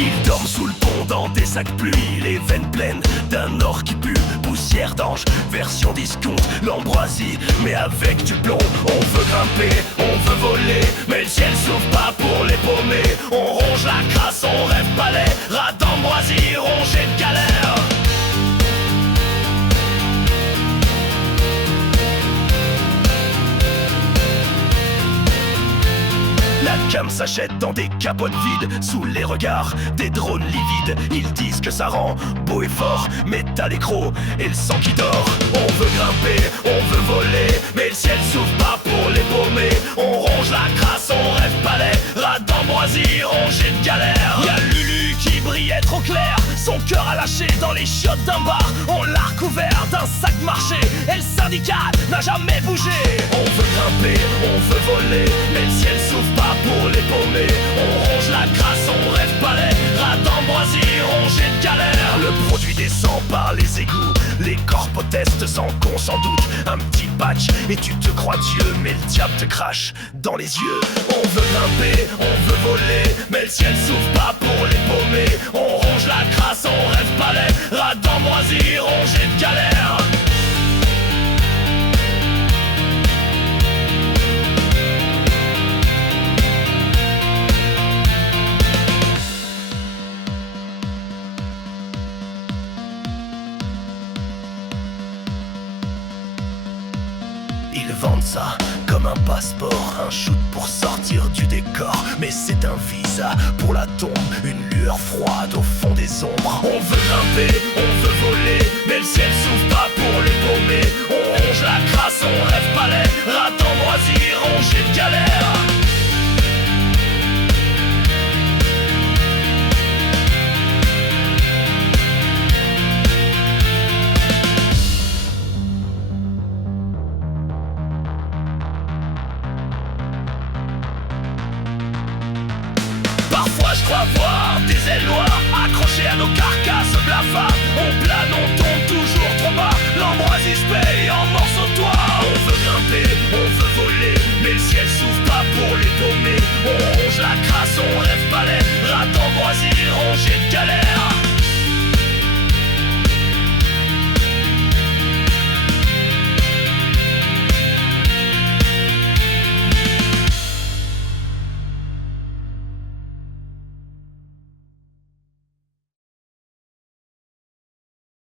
Ils dorment sous le pont dans des sacs pluie, les veines pleines d'un or qui pue. Poussière d'ange, version discount, l'ambroisie, mais avec du plomb. On veut grimper, on veut voler, mais le ciel s'ouvre pas pour les paumés. On ronge la crasse, on rêve palais, rat d'ambroisie, rongé de galère. La cam s'achète dans des capotes vides, sous les regards des drones livides. Ils disent que ça rend beau et fort, mais t'as les crocs et le sang qui dort. On veut grimper, on veut voler, mais le ciel s'ouvre pas pour les paumés. On ronge la crasse, on rêve palais, rat d'ambroisie, rongé de galère. Y'a Lulu qui brillait trop clair, son cœur a lâché dans les chiottes d'un bar. On l'a recouvert d'un sac marché, et le syndicat n'a jamais bougé. On veut grimper, on veut voler, mais le ciel s'ouvre pas pour les paumés. On ronge la crasse, on rêve palais, rat d'ambroisie, rongé de galère. Le produit descend par les égouts, les corpos testent sans qu'on s'en doute. Un petit patch et tu te crois Dieu, mais le diable te crache dans les yeux. On veut grimper, on veut voler, mais le ciel s'ouvre pas pour les paumés. On ronge la crasse, on rêve palais, rat d'ambroisie, rongé de galère. Ils vendent ça comme un passeport, un shoot pour sortir du décor. Mais c'est un visa pour la tombe, une lueur froide au fond des ombres. On veut grimper, on veut voler, mais le ciel s'ouvre pas pour les paumés. On ronge la crasse, on rêve palais, rat d'ambroisie, rongé de galère. Parfois je crois voir des ailes noires accrochées à nos carcasses blafards. On plane, on tombe toujours trop bas, l'ambroisie se paye en morceaux de toit. On veut grimper, on veut voler, mais le ciel s'ouvre pas pour les paumés. On ronge la crasse, on rêve palais, rat d'ambroisie, rongé de galère.